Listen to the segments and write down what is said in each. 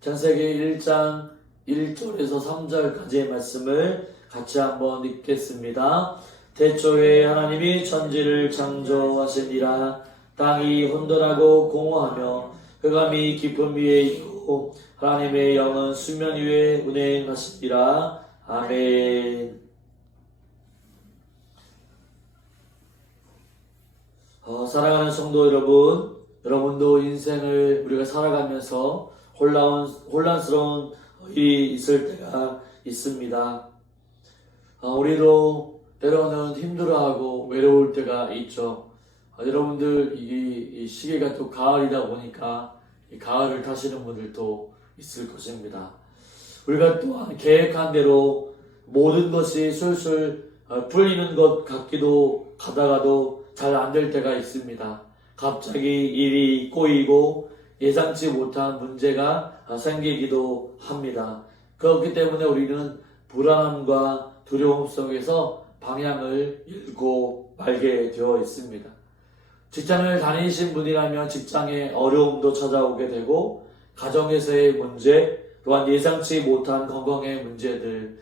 창세기 1장 1절에서 3절까지의 말씀을 같이 한번 읽겠습니다. 태초에 하나님이 천지를 창조하시니라. 땅이 혼돈하고 공허하며 흑암이 깊음 위에 있고 하나님의 영은 수면 위에 운행하시니라. 아멘. 사랑하는 성도 여러분, 여러분도 인생을 우리가 살아가면서 혼란스러운 일이 있을 때가 있습니다. 우리도 때로는 힘들어하고 외로울 때가 있죠. 여러분들 이 시기가 또 가을이다 보니까 이 가을을 타시는 분들도 있을 것입니다. 우리가 또한 계획한 대로 모든 것이 술술 풀리는 것 같기도 하다가도 잘 안 될 때가 있습니다. 갑자기 일이 꼬이고 예상치 못한 문제가 생기기도 합니다. 그렇기 때문에 우리는 불안함과 두려움 속에서 방향을 잃고 말게 되어 있습니다. 직장을 다니신 분이라면 직장에 어려움도 찾아오게 되고 가정에서의 문제, 또한 예상치 못한 건강의 문제들,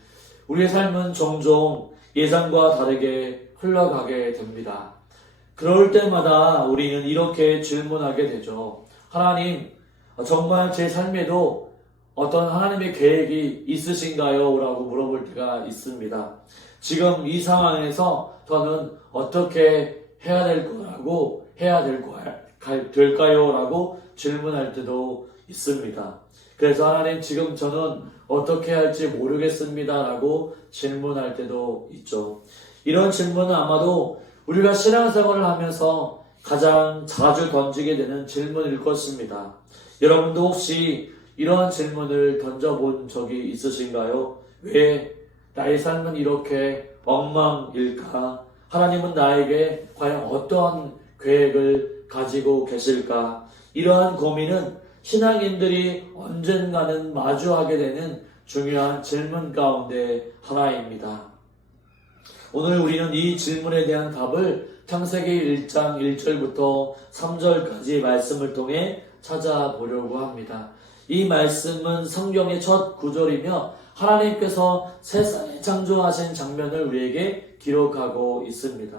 우리의 삶은 종종 예상과 다르게 흘러가게 됩니다. 그럴 때마다 우리는 이렇게 질문하게 되죠. 하나님, 정말 제 삶에도 어떤 하나님의 계획이 있으신가요? 라고 물어볼 때가 있습니다. 지금 이 상황에서 저는 어떻게 해야 될까요? 라고 질문할 때도 있습니다. 그래서 하나님, 지금 저는 어떻게 할지 모르겠습니다. 라고 질문할 때도 있죠. 이런 질문은 아마도 우리가 신앙생활을 하면서 가장 자주 던지게 되는 질문일 것입니다. 여러분도 혹시 이러한 질문을 던져본 적이 있으신가요? 왜 나의 삶은 이렇게 엉망일까? 하나님은 나에게 과연 어떤 계획을 가지고 계실까? 이러한 고민은 신앙인들이 언젠가는 마주하게 되는 중요한 질문 가운데 하나입니다. 오늘 우리는 이 질문에 대한 답을 창세기 1장 1절부터 3절까지 말씀을 통해 찾아보려고 합니다. 이 말씀은 성경의 첫 구절이며 하나님께서 세상을 창조하신 장면을 우리에게 기록하고 있습니다.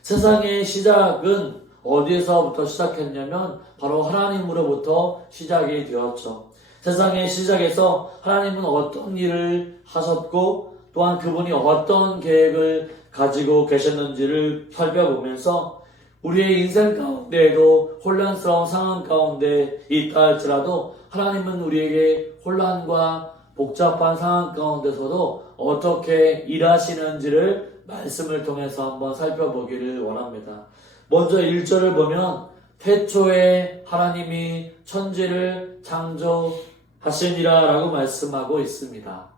세상의 시작은 어디에서부터 시작했냐면 바로 하나님으로부터 시작이 되었죠. 세상의 시작에서 하나님은 어떤 일을 하셨고 또한 그분이 어떤 계획을 가지고 계셨는지를 살펴보면서 우리의 인생 가운데에도 혼란스러운 상황 가운데 있다 할지라도 하나님은 우리에게 혼란과 복잡한 상황 가운데서도 어떻게 일하시는지를 말씀을 통해서 한번 살펴보기를 원합니다. 먼저 1절을 보면 태초에 하나님이 천지를 창조하시니라 라고 말씀하고 있습니다.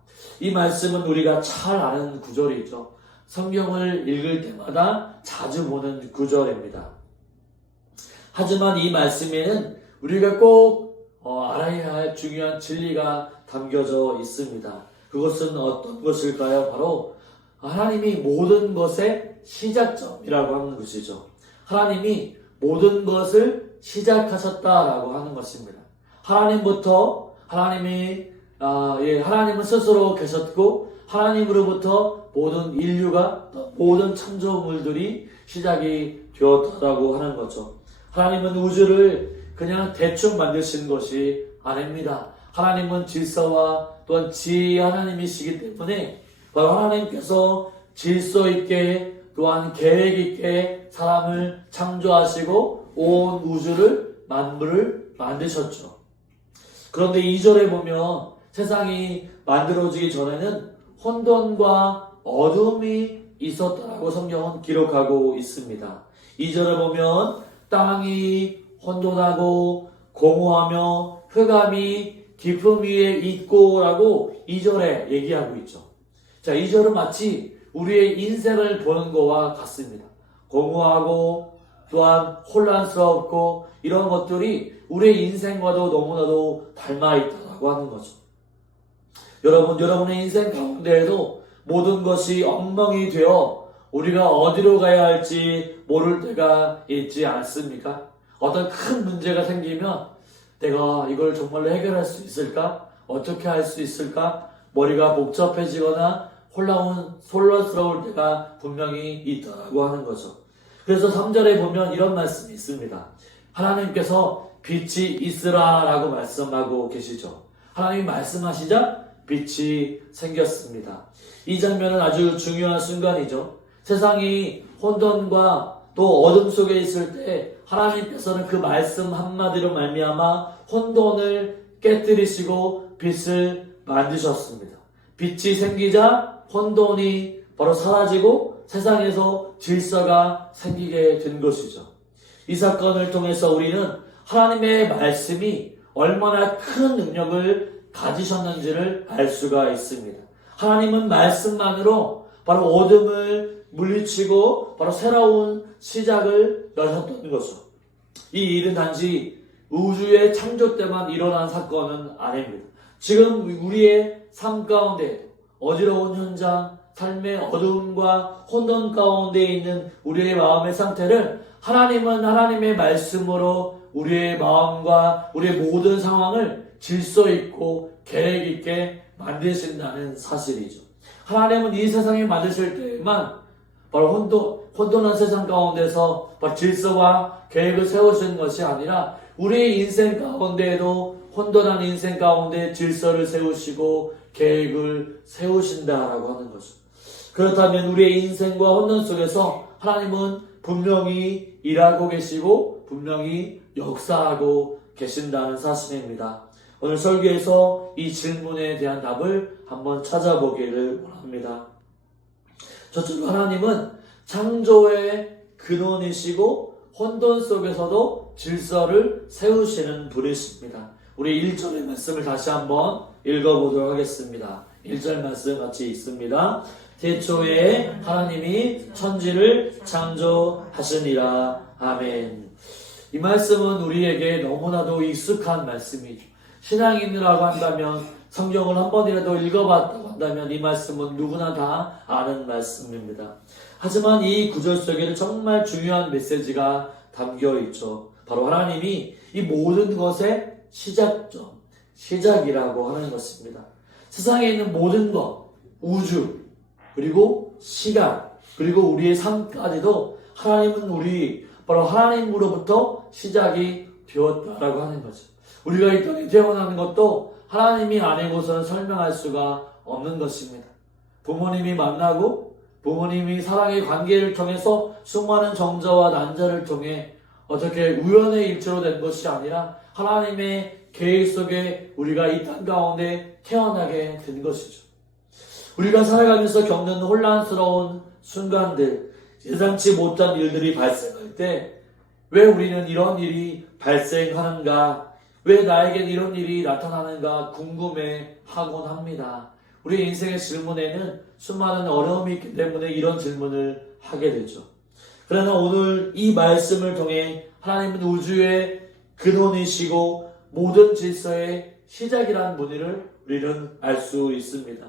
이 말씀은 우리가 잘 아는 구절이죠. 성경을 읽을 때마다 자주 보는 구절입니다. 하지만 이 말씀에는 우리가 꼭 알아야 할 중요한 진리가 담겨져 있습니다. 그것은 어떤 것일까요? 바로 하나님이 모든 것의 시작점이라고 하는 것이죠. 하나님이 모든 것을 시작하셨다라고 하는 것입니다. 하나님은 스스로 계셨고 하나님으로부터 모든 인류가 모든 창조물들이 시작이 되었다고 하는 거죠. 하나님은 우주를 그냥 대충 만드신 것이 아닙니다. 하나님은 질서와 또한 지혜의 하나님이시기 때문에 바로 하나님께서 질서 있게 또한 계획 있게 사람을 창조하시고 온 우주를 만물을 만드셨죠. 그런데 2절에 보면 세상이 만들어지기 전에는 혼돈과 어둠이 있었다라고 성경은 기록하고 있습니다. 2절을 보면 땅이 혼돈하고 공허하며 흑암이 깊음 위에 있고 라고 2절에 얘기하고 있죠. 자, 2절은 마치 우리의 인생을 보는 것과 같습니다. 공허하고 또한 혼란스럽고 이런 것들이 우리의 인생과도 너무나도 닮아있다고 하는 거죠. 여러분의 인생 가운데에도 모든 것이 엉망이 되어 우리가 어디로 가야 할지 모를 때가 있지 않습니까? 어떤 큰 문제가 생기면 내가 이걸 정말로 해결할 수 있을까? 어떻게 할 수 있을까? 머리가 복잡해지거나 혼란스러울 때가 분명히 있다고 하는 거죠. 그래서 3절에 보면 이런 말씀이 있습니다. 하나님께서 빛이 있으라 라고 말씀하고 계시죠. 하나님이 말씀하시자 빛이 생겼습니다. 이 장면은 아주 중요한 순간이죠. 세상이 혼돈과 또 어둠 속에 있을 때 하나님께서는 그 말씀 한마디로 말미암아 혼돈을 깨뜨리시고 빛을 만드셨습니다. 빛이 생기자 혼돈이 바로 사라지고 세상에서 질서가 생기게 된 것이죠. 이 사건을 통해서 우리는 하나님의 말씀이 얼마나 큰 능력을 가지셨는지를 알 수가 있습니다. 하나님은 말씀만으로 바로 어둠을 물리치고 바로 새로운 시작을 여셨던 거죠. 이 일은 단지 우주의 창조 때만 일어난 사건은 아닙니다. 지금 우리의 삶 가운데 어지러운 현장, 삶의 어두움과 혼돈 가운데 있는 우리의 마음의 상태를 하나님은 하나님의 말씀으로 우리의 마음과 우리의 모든 상황을 질서 있고 계획 있게 만드신다는 사실이죠. 하나님은 이 세상에 만드실 때만 바로 혼돈한 세상 가운데서 바로 질서와 계획을 세우시는 것이 아니라 우리의 인생 가운데에도 혼돈한 인생 가운데 질서를 세우시고 계획을 세우신다라고 하는 거죠. 그렇다면 우리의 인생과 혼돈 속에서 하나님은 분명히 일하고 계시고 분명히 역사하고 계신다는 사실입니다. 오늘 설교에서 이 질문에 대한 답을 한번 찾아보기를 원합니다. 저쪽 하나님은 창조의 근원이시고 혼돈 속에서도 질서를 세우시는 분이십니다. 우리 1절의 말씀을 다시 한번 읽어보도록 하겠습니다. 1절 말씀 같이 읽습니다. 태초에 하나님이 천지를 창조하시니라. 아멘. 이 말씀은 우리에게 너무나도 익숙한 말씀이죠. 신앙인이라고 한다면, 성경을 한 번이라도 읽어봤다고 한다면 이 말씀은 누구나 다 아는 말씀입니다. 하지만 이 구절 속에는 정말 중요한 메시지가 담겨 있죠. 바로 하나님이 이 모든 것의 시작점, 시작이라고 하는 것입니다. 세상에 있는 모든 것, 우주, 그리고 시간, 그리고 우리의 삶까지도 하나님은 바로 하나님으로부터 시작이 되었다라고 하는 거죠. 우리가 이 땅에 태어나는 것도 하나님이 아니고서는 설명할 수가 없는 것입니다. 부모님이 만나고 부모님이 사랑의 관계를 통해서 수많은 정자와 난자를 통해 어떻게 우연의 일치로 된 것이 아니라 하나님의 계획 속에 우리가 이 땅 가운데 태어나게 된 것이죠. 우리가 살아가면서 겪는 혼란스러운 순간들, 예상치 못한 일들이 발생할 때 왜 우리는 이런 일이 발생하는가, 왜 나에겐 이런 일이 나타나는가 궁금해하곤 합니다. 우리 인생의 질문에는 수많은 어려움이 있기 때문에 이런 질문을 하게 되죠. 그러나 오늘 이 말씀을 통해 하나님은 우주의 근원이시고 모든 질서의 시작이라는 분을 우리는 알 수 있습니다.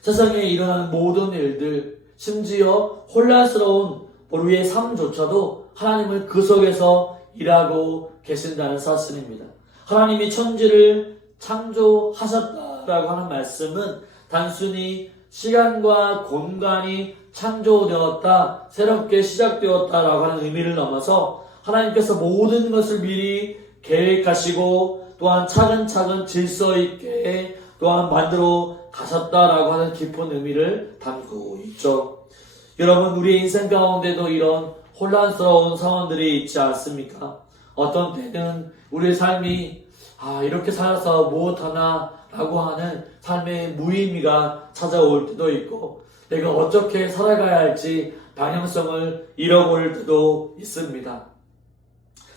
세상에 일어나는 모든 일들, 심지어 혼란스러운 우리의 삶조차도 하나님은 그 속에서 일하고 계신다는 사실입니다. 하나님이 천지를 창조하셨다라고 하는 말씀은 단순히 시간과 공간이 창조되었다, 새롭게 시작되었다라고 하는 의미를 넘어서 하나님께서 모든 것을 미리 계획하시고 또한 차근차근 질서 있게 또한 만들어 가셨다라고 하는 깊은 의미를 담고 있죠. 여러분, 우리의 인생 가운데도 이런 혼란스러운 상황들이 있지 않습니까? 어떤 때는 우리의 삶이 이렇게 살아서 무엇하나 라고 하는 삶의 무의미가 찾아올 때도 있고 내가 어떻게 살아가야 할지 방향성을 잃어버릴 때도 있습니다.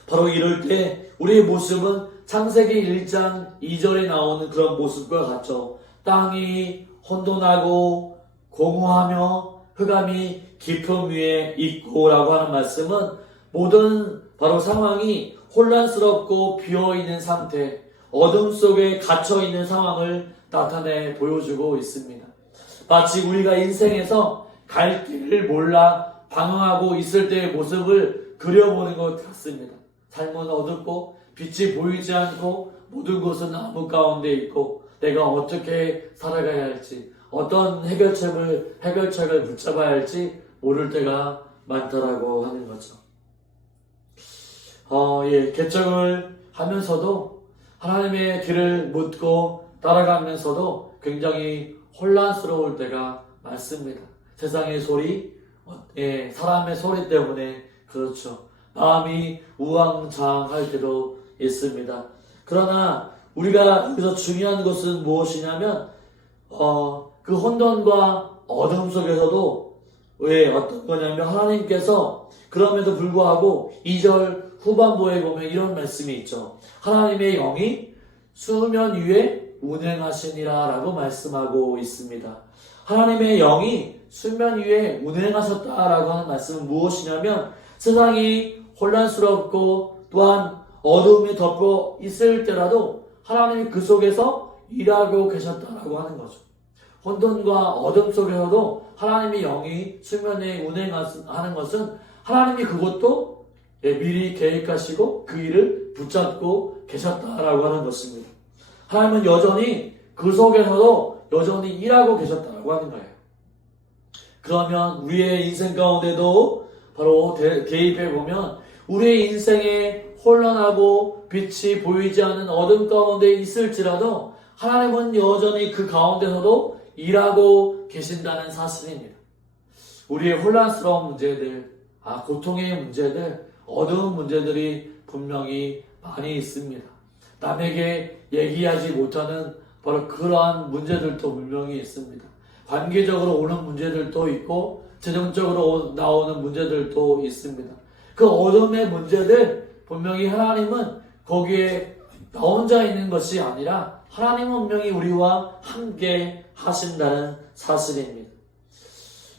바로 이럴 때 우리의 모습은 창세기 1장 2절에 나오는 그런 모습과 같죠. 땅이 혼돈하고 공허하며 흑암이 깊음 위에 있고 라고 하는 말씀은 모든 바로 상황이 혼란스럽고 비어있는 상태, 어둠 속에 갇혀있는 상황을 나타내 보여주고 있습니다. 마치 우리가 인생에서 갈 길을 몰라 방황하고 있을 때의 모습을 그려보는 것 같습니다. 삶은 어둡고 빛이 보이지 않고 모든 것은 암흑 가운데 있고 내가 어떻게 살아가야 할지 어떤 해결책을 붙잡아야 할지 모를 때가 많다라고 하는 거죠. 개척을 하면서도 하나님의 길을 묻고 따라가면서도 굉장히 혼란스러울 때가 많습니다. 세상의 소리, 사람의 소리 때문에 그렇죠. 마음이 우왕좌왕할 때도 있습니다. 그러나 우리가 여기서 중요한 것은 무엇이냐면 그 혼돈과 어둠 속에서도 왜 어떤 거냐면 하나님께서 그럼에도 불구하고 2절 후반부에 보면 이런 말씀이 있죠. 하나님의 영이 수면 위에 운행하시니라 라고 말씀하고 있습니다. 하나님의 영이 수면 위에 운행하셨다라고 하는 말씀은 무엇이냐면 세상이 혼란스럽고 또한 어둠이 덮여 있을 때라도 하나님이 그 속에서 일하고 계셨다라고 하는 거죠. 혼돈과 어둠 속에서도 하나님의 영이 수면에 운행하는 것은 하나님이 그것도 미리 계획하시고 그 일을 붙잡고 계셨다라고 하는 것입니다. 하나님은 여전히 그 속에서도 여전히 일하고 계셨다라고 하는 거예요. 그러면 우리의 인생 가운데도 바로 대입해 보면 우리의 인생에 혼란하고 빛이 보이지 않는 어둠 가운데 있을지라도 하나님은 여전히 그 가운데서도 일하고 계신다는 사실입니다. 우리의 혼란스러운 문제들, 고통의 문제들, 어두운 문제들이 분명히 많이 있습니다. 남에게 얘기하지 못하는 바로 그러한 문제들도 분명히 있습니다. 관계적으로 오는 문제들도 있고 재정적으로 나오는 문제들도 있습니다. 그 어둠의 문제들 분명히 하나님은 거기에 나 혼자 있는 것이 아니라 하나님은 분명히 우리와 함께 하신다는 사실입니다.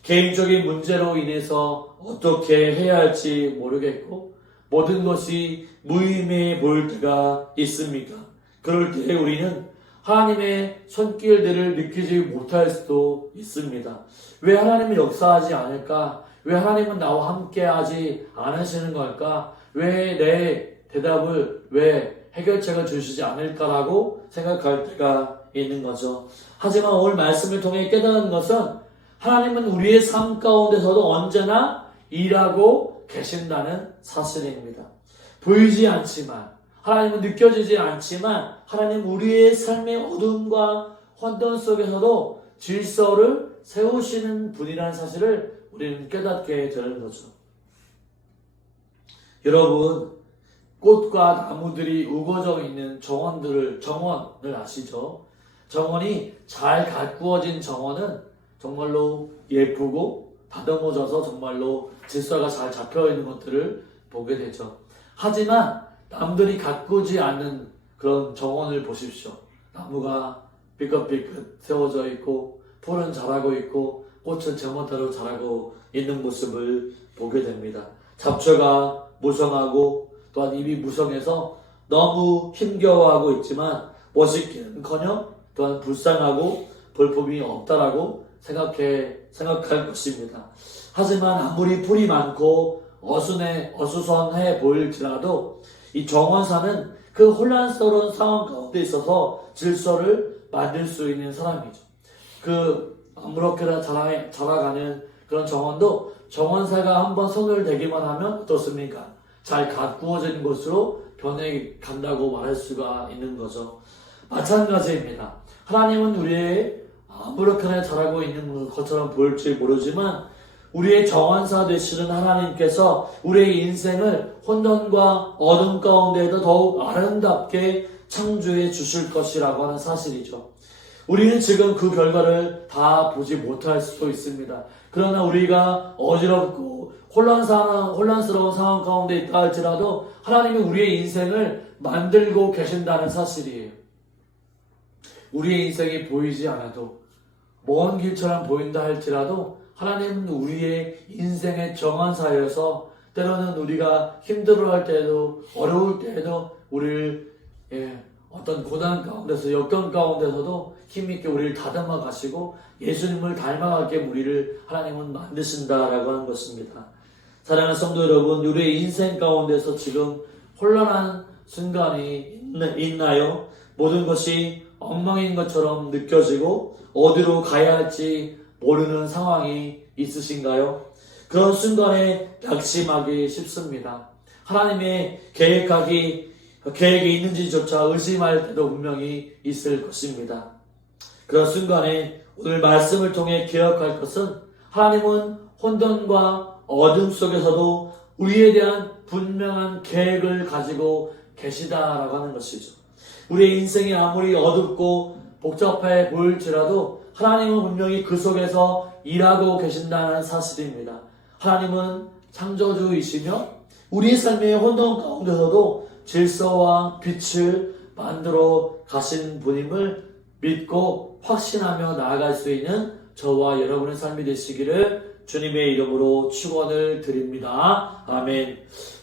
개인적인 문제로 인해서 어떻게 해야 할지 모르겠고 모든 것이 무의미해 보일 때가 있습니까? 그럴 때 우리는 하나님의 손길들을 느끼지 못할 수도 있습니다. 왜 하나님은 역사하지 않을까? 왜 하나님은 나와 함께 하지 않으시는 걸까? 왜 내 대답을 왜 해결책을 주시지 않을까라고 생각할 때가 있는 거죠. 하지만 오늘 말씀을 통해 깨달은 것은 하나님은 우리의 삶 가운데서도 언제나 일하고 계신다는 사실입니다. 보이지 않지만 하나님은 느껴지지 않지만 하나님 우리의 삶의 어둠과 혼돈 속에서도 질서를 세우시는 분이라는 사실을 우리는 깨닫게 되는 거죠. 여러분, 꽃과 나무들이 우거져 있는 정원을 아시죠? 정원이 잘 가꾸어진 정원은 정말로 예쁘고 다듬어져서 정말로 질서가 잘 잡혀 있는 것들을 보게 되죠. 하지만 남들이 가꾸지 않는 그런 정원을 보십시오. 나무가 삐끗삐끗 세워져 있고 풀은 자라고 있고 꽃은 제멋대로 자라고 있는 모습을 보게 됩니다. 잡초가 무성하고 또한 잎이 무성해서 너무 힘겨워하고 있지만 멋있기는커녕 또한 불쌍하고 볼품이 없다라고 생각할 것입니다. 하지만 아무리 풀이 많고 어수선해 보일지라도 이 정원사는 그 혼란스러운 상황 가운데 있어서 질서를 만들 수 있는 사람이죠. 그 아무렇게나 자라가는 그런 정원도 정원사가 한번 손을 대기만 하면 어떻습니까? 잘 가꾸어진 것으로 변해 간다고 말할 수가 있는 거죠. 마찬가지입니다. 하나님은 우리의 아무렇게나 자라고 있는 것처럼 보일지 모르지만 우리의 정원사 되시는 하나님께서 우리의 인생을 혼돈과 어둠 가운데에도 더욱 아름답게 창조해 주실 것이라고 하는 사실이죠. 우리는 지금 그 결과를 다 보지 못할 수도 있습니다. 그러나 우리가 어지럽고 혼란스러운 상황 가운데 있다 할지라도 하나님이 우리의 인생을 만들고 계신다는 사실이에요. 우리의 인생이 보이지 않아도 먼 길처럼 보인다 할지라도 하나님은 우리의 인생의 정원사여서 때로는 우리가 힘들어할 때에도 어려울 때에도 우리를 어떤 고난 가운데서 역경 가운데서도 힘있게 우리를 다듬어 가시고 예수님을 닮아가게 우리를 하나님은 만드신다라고 하는 것입니다. 사랑하는 성도 여러분, 우리의 인생 가운데서 지금 혼란한 순간이 있나요? 모든 것이 엉망인 것처럼 느껴지고 어디로 가야 할지 모르는 상황이 있으신가요? 그런 순간에 낙심하기 쉽습니다. 하나님의 계획이 있는지조차 의심할 때도 분명히 있을 것입니다. 그런 순간에 오늘 말씀을 통해 기억할 것은 하나님은 혼돈과 어둠 속에서도 우리에 대한 분명한 계획을 가지고 계시다라고 하는 것이죠. 우리의 인생이 아무리 어둡고 복잡해 보일지라도 하나님은 분명히 그 속에서 일하고 계신다는 사실입니다. 하나님은 창조주이시며 우리 삶의 혼돈 가운데서도 질서와 빛을 만들어 가신 분임을 믿고 확신하며 나아갈 수 있는 저와 여러분의 삶이 되시기를 주님의 이름으로 축원을 드립니다. 아멘.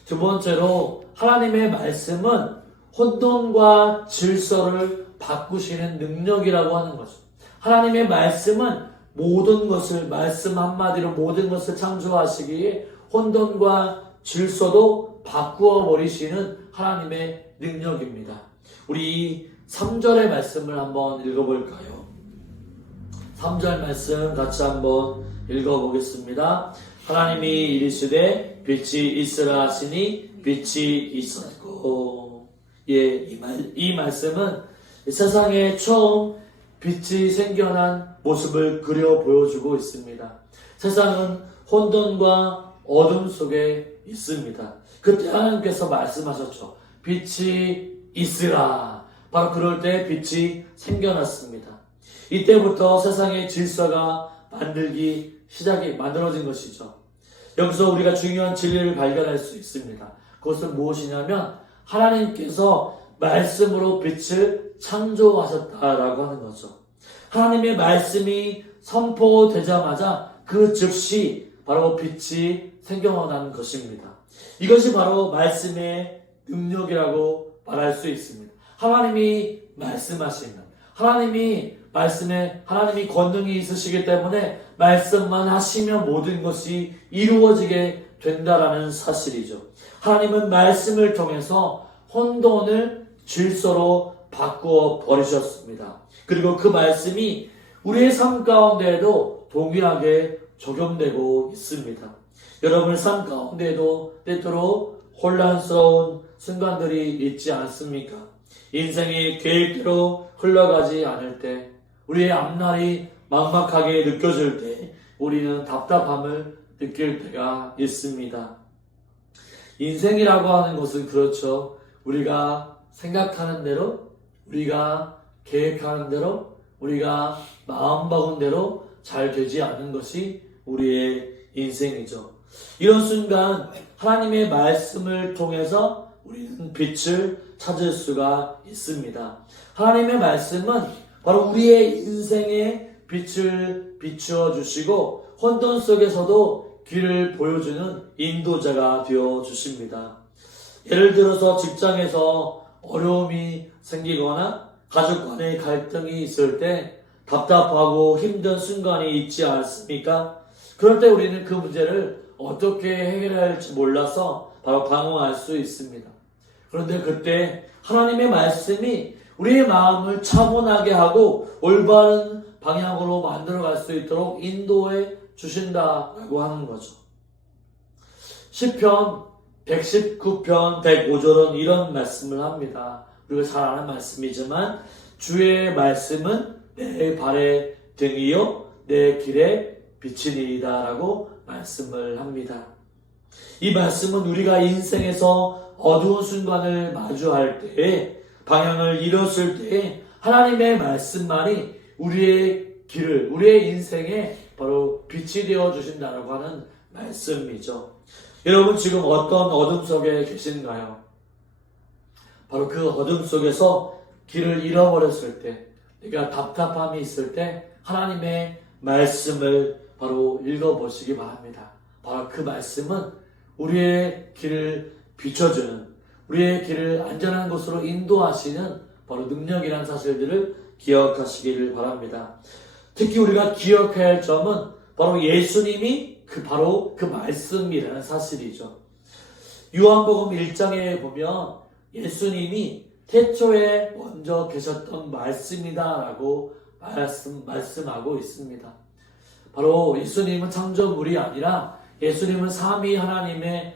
두 번째로 하나님의 말씀은 혼돈과 질서를 바꾸시는 능력이라고 하는 거죠. 하나님의 말씀은 모든 것을, 말씀 한마디로 모든 것을 창조하시기에 혼돈과 질서도 바꾸어 버리시는 하나님의 능력입니다. 우리 3절의 말씀을 한번 읽어볼까요? 3절 말씀 같이 한번 읽어보겠습니다. 하나님이 이르시되 빛이 있으라 하시니 빛이 있었고. 이 말씀은 세상에 처음 빛이 생겨난 모습을 그려 보여주고 있습니다. 세상은 혼돈과 어둠 속에 있습니다. 그때 하나님께서 말씀하셨죠. 빛이 있으라. 바로 그럴 때 빛이 생겨났습니다. 이때부터 세상의 질서가 만들어진 것이죠. 여기서 우리가 중요한 진리를 발견할 수 있습니다. 그것은 무엇이냐면 하나님께서 말씀으로 빛을 창조하셨다라고 하는 거죠. 하나님의 말씀이 선포되자마자 그 즉시 바로 빛이 생겨난 것입니다. 이것이 바로 말씀의 능력이라고 말할 수 있습니다. 하나님이 말씀하시면 하나님이 권능이 있으시기 때문에 말씀만 하시면 모든 것이 이루어지게 된다라는 사실이죠. 하나님은 말씀을 통해서 혼돈을 질서로 바꾸어 버리셨습니다. 그리고 그 말씀이 우리의 삶 가운데에도 동일하게 적용되고 있습니다. 여러분의 삶 가운데에도 때때로 혼란스러운 순간들이 있지 않습니까? 인생이 계획대로 흘러가지 않을 때, 우리의 앞날이 막막하게 느껴질 때 우리는 답답함을 느낄 때가 있습니다. 인생이라고 하는 것은 그렇죠. 우리가 생각하는 대로, 우리가 계획하는 대로, 우리가 마음먹은 대로 잘 되지 않은 것이 우리의 인생이죠. 이런 순간 하나님의 말씀을 통해서 우리는 빛을 찾을 수가 있습니다. 하나님의 말씀은 바로 우리의 인생에 빛을 비추어 주시고 혼돈 속에서도 길을 보여주는 인도자가 되어 주십니다. 예를 들어서 직장에서 어려움이 생기거나 가족 간의 갈등이 있을 때 답답하고 힘든 순간이 있지 않습니까? 그럴 때 우리는 그 문제를 어떻게 해결해야 할지 몰라서 바로 방황할 수 있습니다. 그런데 그때 하나님의 말씀이 우리의 마음을 차분하게 하고 올바른 방향으로 만들어갈 수 있도록 인도해 주신다라고 하는 거죠. 시편 119편 105절은 이런 말씀을 합니다. 우리가 잘 아는 말씀이지만 주의 말씀은 내 발의 등이요 내 길에 빛이니이다 라고 말씀을 합니다. 이 말씀은 우리가 인생에서 어두운 순간을 마주할 때에, 방향을 잃었을 때에 하나님의 말씀만이 우리의 길을, 우리의 인생에 바로 빛이 되어 주신다라고 하는 말씀이죠. 여러분 지금 어떤 어둠 속에 계신가요? 바로 그 어둠 속에서 길을 잃어버렸을 때, 내가 답답함이 있을 때 하나님의 말씀을 바로 읽어보시기 바랍니다. 바로 그 말씀은 우리의 길을 비춰주는, 우리의 길을 안전한 곳으로 인도하시는 바로 능력이라는 사실들을 기억하시기를 바랍니다. 특히 우리가 기억해야 할 점은 바로 예수님이 바로 그 말씀이라는 사실이죠. 요한복음 1장에 보면 예수님이 태초에 먼저 계셨던 말씀이다라고 말씀하고 있습니다. 바로 예수님은 창조물이 아니라 예수님은 삼위 하나님의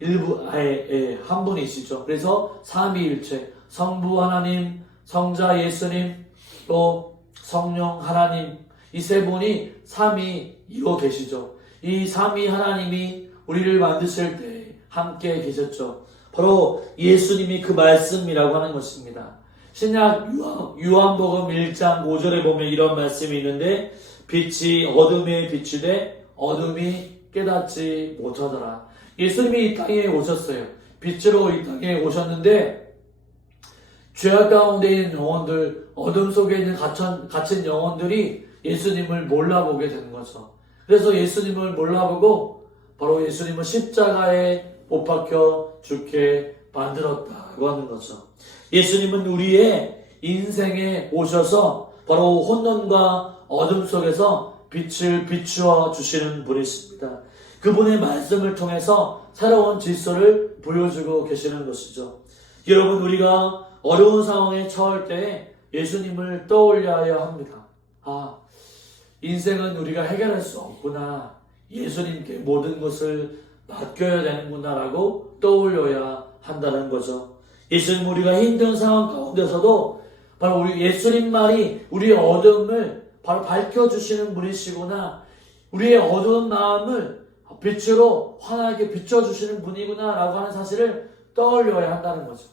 일부 한 분이시죠. 그래서 삼위일체, 성부 하나님, 성자 예수님, 또 성령 하나님, 이 세 분이 삼위 이루어 계시죠. 이 삼위 하나님이 우리를 만드실 때 함께 계셨죠. 바로 예수님이 그 말씀이라고 하는 것입니다. 신약 요한복음 1장 5절에 보면 이런 말씀이 있는데, 빛이 어둠에 비추되 어둠이 깨닫지 못하더라. 예수님이 이 땅에 오셨어요. 빛으로 이 땅에 오셨는데, 죄악 가운데 있는 영혼들, 어둠 속에 있는 갇힌 영혼들이 예수님을 몰라보게 되는 거죠. 그래서 예수님을 몰라보고 바로 예수님을 십자가에 못 박혀 죽게 만들었다고 하는 거죠. 예수님은 우리의 인생에 오셔서 바로 혼돈과 어둠 속에서 빛을 비추어 주시는 분이십니다. 그분의 말씀을 통해서 새로운 질서를 보여주고 계시는 것이죠. 여러분, 우리가 어려운 상황에 처할 때 예수님을 떠올려야 합니다. 인생은 우리가 해결할 수 없구나. 예수님께 모든 것을 맡겨야 되는구나라고 떠올려야 한다는 거죠. 예수님, 우리가 힘든 상황 가운데서도 바로 우리 예수님만이 우리의 어둠을 바로 밝혀주시는 분이시구나. 우리의 어두운 마음을 빛으로 환하게 비춰주시는 분이구나 라고 하는 사실을 떠올려야 한다는 거죠.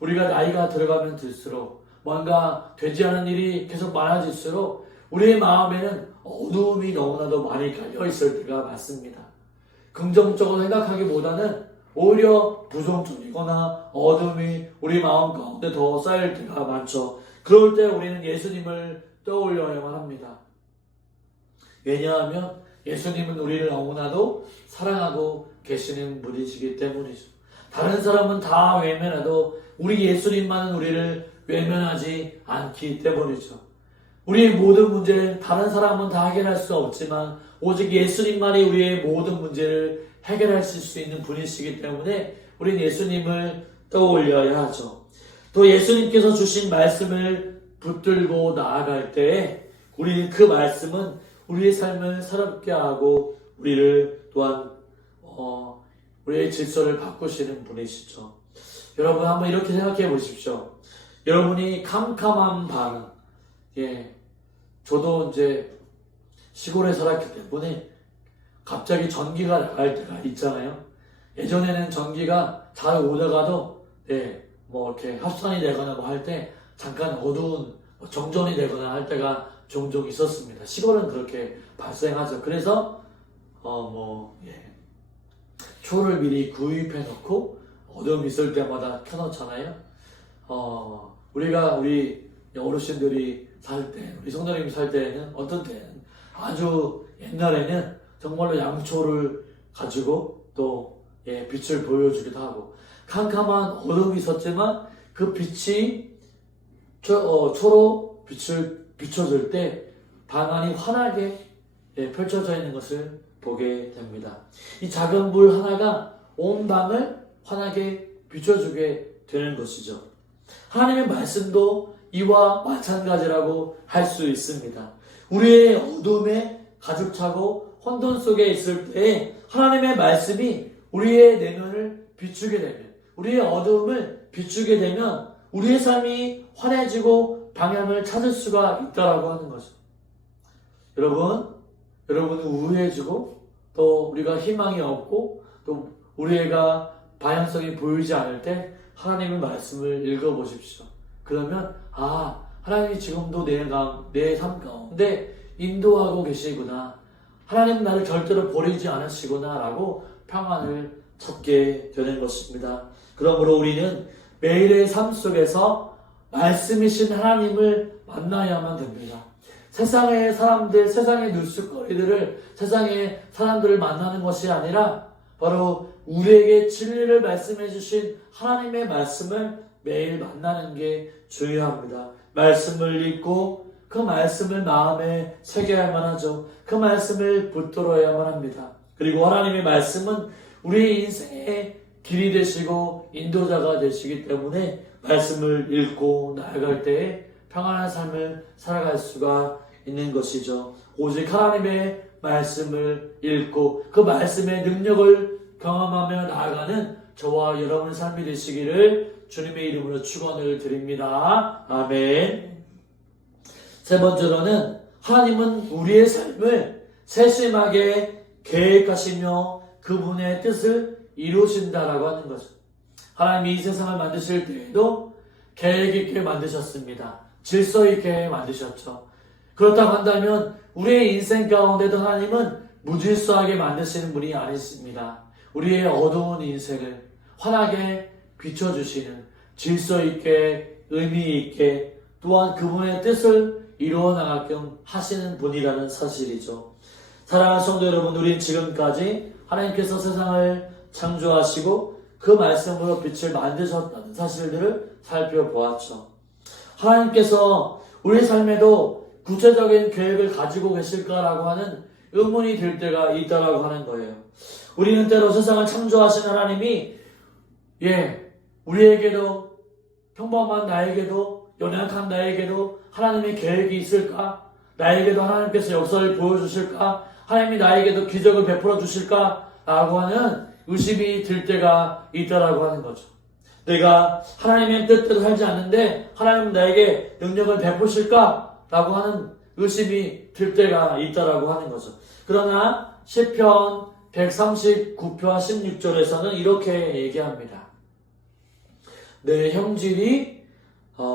우리가 나이가 들어가면 들수록 뭔가 되지 않은 일이 계속 많아질수록 우리의 마음에는 어두움이 너무나도 많이 깔려있을 때가 많습니다. 긍정적으로 생각하기보다는 오히려 부정적이거나 어둠이 우리 마음 가운데 더 쌓일 때가 많죠. 그럴 때 우리는 예수님을 떠올려야만 합니다. 왜냐하면 예수님은 우리를 너무나도 사랑하고 계시는 분이시기 때문이죠. 다른 사람은 다 외면해도 우리 예수님만은 우리를 외면하지 않기 때문이죠. 우리의 모든 문제를 다른 사람은 다 해결할 수 없지만 오직 예수님만이 우리의 모든 문제를 해결하실 수 있는 분이시기 때문에 우리는 예수님을 떠올려야 하죠. 또 예수님께서 주신 말씀을 붙들고 나아갈 때 우리는 그 말씀은 우리의 삶을 새롭게 하고 우리를 또한 우리의 질서를 바꾸시는 분이시죠. 여러분, 한번 이렇게 생각해 보십시오. 여러분이 캄캄한 방, 저도 이제 시골에 살았기 때문에 갑자기 전기가 나갈 때가 있잖아요. 예전에는 전기가 잘 오다가도 이렇게 합선이 되거나 할 때 잠깐 어두운 정전이 되거나 할 때가 종종 있었습니다. 시골은 그렇게 발생하죠. 그래서 초를 미리 구입해 놓고 어둠 있을 때마다 켜놓잖아요. 우리 어르신들이 살 때, 우리 성도님이 살 때는 어떤 때는 아주 옛날에는 정말로 양초를 가지고 또 빛을 보여주기도 하고 캄캄한 어둠이 있었지만 그 빛이 초로 빛을 비춰줄 때 방 안이 환하게 펼쳐져 있는 것을 보게 됩니다. 이 작은 불 하나가 온 방을 환하게 비춰주게 되는 것이죠. 하나님의 말씀도 이와 마찬가지라고 할 수 있습니다. 우리의 어둠에 가득 차고 혼돈 속에 있을 때 하나님의 말씀이 우리의 내면을 비추게 되면, 우리의 어둠을 비추게 되면 우리의 삶이 환해지고 방향을 찾을 수가 있다라고 하는 거죠. 여러분은 우울해지고 또 우리가 희망이 없고 또 우리가 방향성이 보이지 않을 때 하나님의 말씀을 읽어보십시오. 그러면 하나님이 지금도 내 삶 가운데 인도하고 계시구나. 하나님 나를 절대로 버리지 않으시구나 라고 평안을 찾게 되는 것입니다. 그러므로 우리는 매일의 삶 속에서 말씀이신 하나님을 만나야만 됩니다. 세상의 사람들, 세상의 뉴스거리들을, 세상의 사람들을 만나는 것이 아니라 바로 우리에게 진리를 말씀해 주신 하나님의 말씀을 매일 만나는 게 중요합니다. 말씀을 읽고 그 말씀을 마음에 새겨야만 하죠. 그 말씀을 붙들어야만 합니다. 그리고 하나님의 말씀은 우리의 인생의 길이 되시고 인도자가 되시기 때문에 말씀을 읽고 나아갈 때에 평안한 삶을 살아갈 수가 있는 것이죠. 오직 하나님의 말씀을 읽고 그 말씀의 능력을 경험하며 나아가는 저와 여러분의 삶이 되시기를 주님의 이름으로 축원을 드립니다. 아멘. 세 번째로는 하나님은 우리의 삶을 세심하게 계획하시며 그분의 뜻을 이루신다라고 하는 거죠. 하나님이 이 세상을 만드실 때에도 계획 있게 만드셨습니다. 질서 있게 만드셨죠. 그렇다고 한다면 우리의 인생 가운데도 하나님은 무질서하게 만드시는 분이 아니십니다. 우리의 어두운 인생을 환하게 비춰주시는 질서 있게 의미 있게 또한 그분의 뜻을 이루어 나가게끔 하시는 분이라는 사실이죠. 사랑하는 성도 여러분, 우리는 지금까지 하나님께서 세상을 창조하시고 그 말씀으로 빛을 만드셨다는 사실들을 살펴보았죠. 하나님께서 우리 삶에도 구체적인 계획을 가지고 계실까라고 하는 의문이 들 때가 있다라고 하는 거예요. 우리는 때로 세상을 창조하신 하나님이 우리에게도 평범한 나에게도 연약한 나에게도 하나님의 계획이 있을까? 나에게도 하나님께서 역사를 보여주실까? 하나님이 나에게도 기적을 베풀어 주실까? 라고 하는 의심이 들 때가 있다라고 하는 거죠. 내가 하나님의 뜻대로 살지 않는데 하나님 나에게 능력을 베푸실까? 라고 하는 의심이 들 때가 있다라고 하는 거죠. 그러나 시편 139편 16절에서는 이렇게 얘기합니다. 내 형질이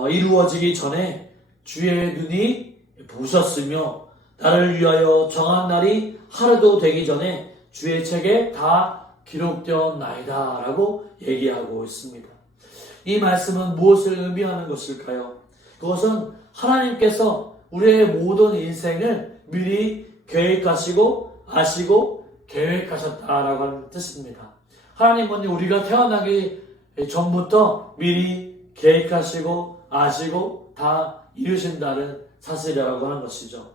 이루어지기 전에 주의 눈이 보셨으며 나를 위하여 정한 날이 하루도 되기 전에 주의 책에 다 기록되었나이다 라고 얘기하고 있습니다. 이 말씀은 무엇을 의미하는 것일까요? 그것은 하나님께서 우리의 모든 인생을 미리 계획하시고 아시고 계획하셨다라고 하는 뜻입니다. 하나님은 우리가 태어나기 전부터 미리 계획하시고 아시고 다 이루신다는 사실이라고 하는 것이죠.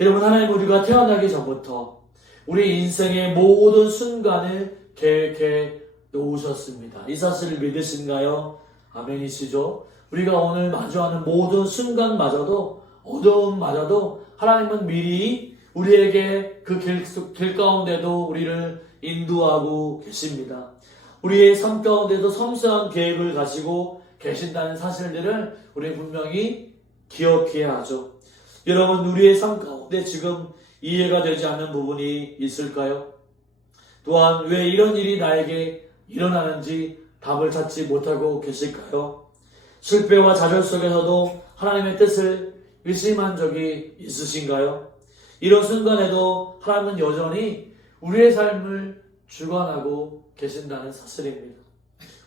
여러분, 하나님은 우리가 태어나기 전부터 우리 인생의 모든 순간을 계획해 놓으셨습니다. 이 사실을 믿으신가요? 아멘이시죠? 우리가 오늘 마주하는 모든 순간마저도 어려움마저도 하나님은 미리 우리에게 그 길 가운데도 우리를 인도하고 계십니다. 우리의 삶 가운데도 섬세한 계획을 가지고 계신다는 사실들을 우리 분명히 기억해야 하죠. 여러분, 우리의 삶 가운데 지금 이해가 되지 않는 부분이 있을까요? 또한 왜 이런 일이 나에게 일어나는지 답을 찾지 못하고 계실까요? 실패와 좌절 속에서도 하나님의 뜻을 의심한 적이 있으신가요? 이런 순간에도 하나님은 여전히 우리의 삶을 주관하고 계신다는 사실입니다.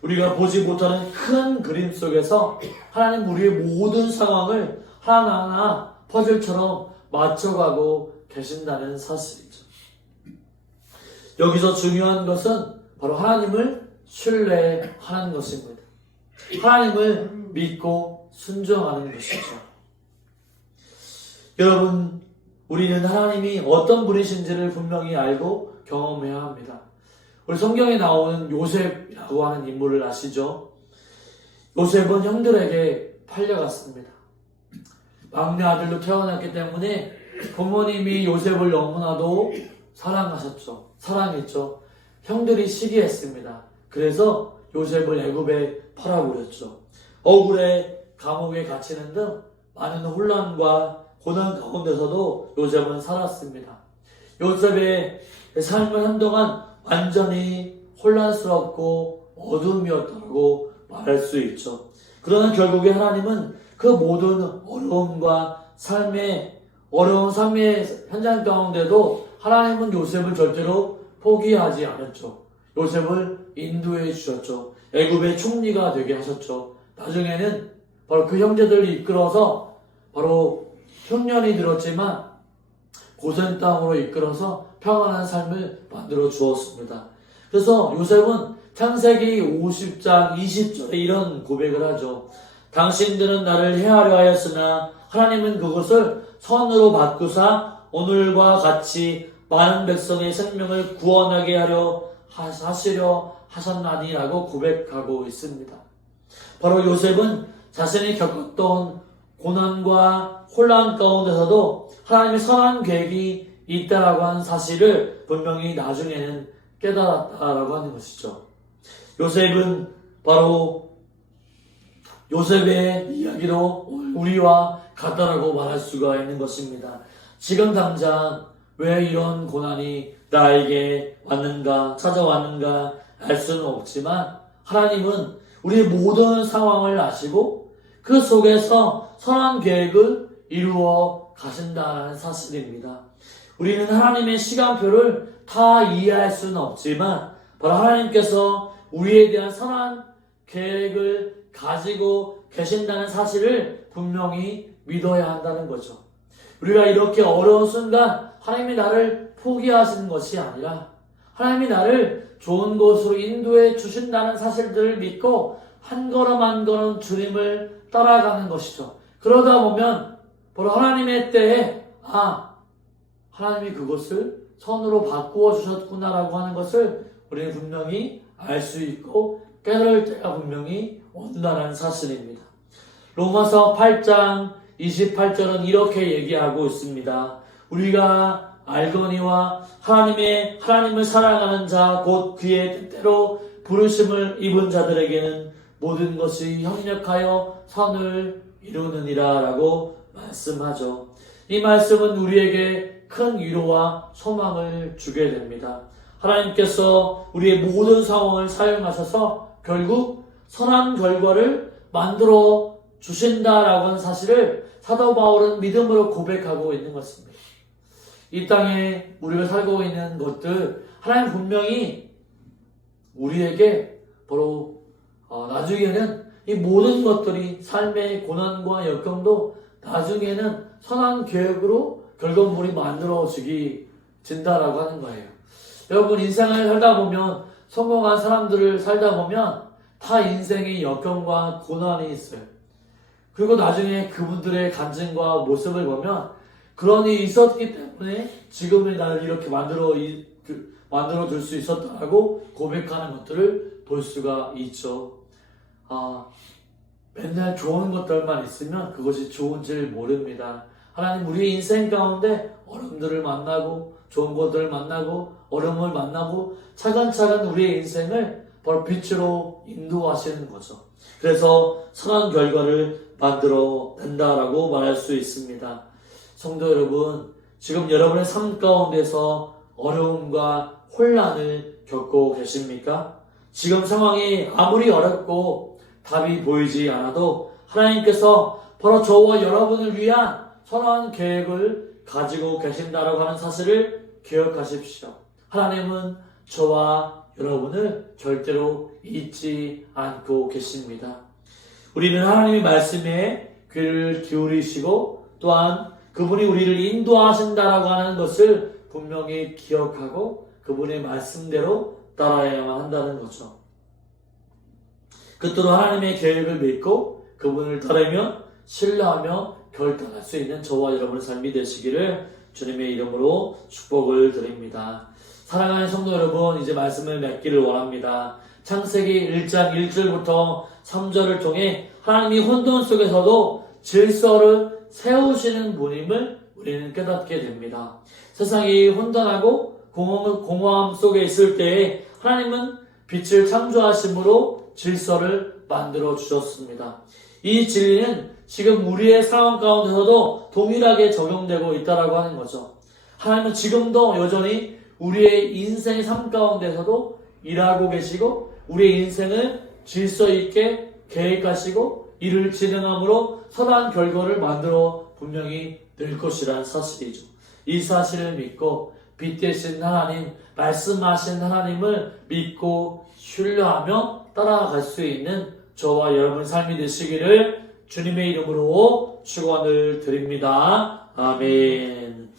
우리가 보지 못하는 큰 그림 속에서 하나님 우리의 모든 상황을 하나하나 퍼즐처럼 맞춰가고 계신다는 사실이죠. 여기서 중요한 것은 바로 하나님을 신뢰하는 것입니다. 하나님을 믿고 순종하는 것이죠. 여러분, 우리는 하나님이 어떤 분이신지를 분명히 알고 경험해야 합니다. 우리 성경에 나오는 요셉이라고 하는 인물을 아시죠? 요셉은 형들에게 팔려갔습니다. 막내 아들로 태어났기 때문에 부모님이 요셉을 너무나도 사랑했죠. 형들이 시기했습니다. 그래서 요셉을 애굽에 팔아버렸죠. 억울해 감옥에 갇히는 등 많은 혼란과 고난 가운데서도 요셉은 살았습니다. 요셉의 삶은 한동안 완전히 혼란스럽고 어둠이었다고 말할 수 있죠. 그러나 결국에 하나님은 그 모든 어려운 삶의 현장 가운데도 하나님은 요셉을 절대로 포기하지 않았죠. 요셉을 인도해 주셨죠. 애굽의 총리가 되게 하셨죠. 나중에는 바로 그 형제들을 이끌어서 바로 흉년이 들었지만 고센 땅으로 이끌어서 평안한 삶을 만들어 주었습니다. 그래서 요셉은 창세기 50장 20절에 이런 고백을 하죠. 당신들은 나를 해하려 하였으나 하나님은 그것을 선으로 바꾸사 오늘과 같이 많은 백성의 생명을 구원하게 하시려 하셨나니라고 고백하고 있습니다. 바로 요셉은 자신이 겪었던 고난과 혼란 가운데서도 하나님의 선한 계획이 있다라고 하는 사실을 분명히 나중에는 깨달았다라고 하는 것이죠. 요셉은 바로 요셉의 이야기로 우리와 같다라고 말할 수가 있는 것입니다. 지금 당장 왜 이런 고난이 나에게 왔는가, 찾아왔는가 알 수는 없지만 하나님은 우리의 모든 상황을 아시고 그 속에서 선한 계획을 이루어 가신다는 사실입니다. 우리는 하나님의 시간표를 다 이해할 수는 없지만 바로 하나님께서 우리에 대한 선한 계획을 가지고 계신다는 사실을 분명히 믿어야 한다는 거죠. 우리가 이렇게 어려운 순간 하나님이 나를 포기하시는 것이 아니라 하나님이 나를 좋은 곳으로 인도해 주신다는 사실들을 믿고 한 걸음 한 걸음 주님을 따라가는 것이죠. 그러다 보면 바로 하나님의 때에 하나님이 그것을 선으로 바꾸어 주셨구나라고 하는 것을 우리는 분명히 알 수 있고 깨달을 때가 분명히 온다는 사실입니다. 로마서 8장 28절은 이렇게 얘기하고 있습니다. 우리가 알거니와 하나님을 사랑하는 자 곧 그의 뜻대로 부르심을 입은 자들에게는 모든 것이 협력하여 선을 이루느니라 라고 말씀하죠. 이 말씀은 우리에게 큰 위로와 소망을 주게 됩니다. 하나님께서 우리의 모든 상황을 사용하셔서 결국 선한 결과를 만들어 주신다라고 하는 사실을 사도 바울은 믿음으로 고백하고 있는 것입니다. 이 땅에 우리가 살고 있는 것들 하나님 분명히 우리에게 바로 나중에는 이 모든 것들이 삶의 고난과 역경도 나중에는 선한 계획으로 결과물이 만들어지기 진다라고 하는 거예요. 여러분 인생을 살다 보면 성공한 사람들을 살다 보면 다 인생의 역경과 고난이 있어요. 그리고 나중에 그분들의 간증과 모습을 보면 그런 일이 있었기 때문에 지금의 나를 이렇게 만들어 줄 수 있었다라고 고백하는 것들을 볼 수가 있죠. 맨날 좋은 것들만 있으면 그것이 좋은 줄 모릅니다. 하나님 우리의 인생 가운데 어려움들을 만나고 좋은 것들을 만나고 어려움을 만나고 차근차근 우리의 인생을 바로 빛으로 인도하시는 거죠. 그래서 선한 결과를 만들어 낸다라고 말할 수 있습니다. 성도 여러분, 지금 여러분의 삶 가운데서 어려움과 혼란을 겪고 계십니까? 지금 상황이 아무리 어렵고 답이 보이지 않아도 하나님께서 바로 저와 여러분을 위한 선한 계획을 가지고 계신다라고 하는 사실을 기억하십시오. 하나님은 저와 여러분을 절대로 잊지 않고 계십니다. 우리는 하나님의 말씀에 귀를 기울이시고 또한 그분이 우리를 인도하신다라고 하는 것을 분명히 기억하고 그분의 말씀대로 따라야만 한다는 거죠. 끝으로 하나님의 계획을 믿고 그분을 따르며 신뢰하며 결단할 수 있는 저와 여러분의 삶이 되시기를 주님의 이름으로 축복을 드립니다. 사랑하는 성도 여러분, 이제 말씀을 맺기를 원합니다. 창세기 1장 1절부터 3절을 통해 하나님이 혼돈 속에서도 질서를 세우시는 분임을 우리는 깨닫게 됩니다. 세상이 혼돈하고 공허함 속에 있을 때에 하나님은 빛을 창조하심으로 질서를 만들어 주셨습니다. 이 진리는 지금 우리의 상황 가운데서도 동일하게 적용되고 있다라고 하는 거죠. 하나님은 지금도 여전히 우리의 인생의 삶 가운데서도 일하고 계시고 우리의 인생을 질서 있게 계획하시고 이를 진행함으로 선한 결과를 만들어 분명히 낼 것이라는 사실이죠. 이 사실을 믿고 빛 되신 하나님, 말씀하신 하나님을 믿고 신뢰하며 따라갈 수 있는 저와 여러분의 삶이 되시기를 주님의 이름으로 축원을 드립니다. 아멘.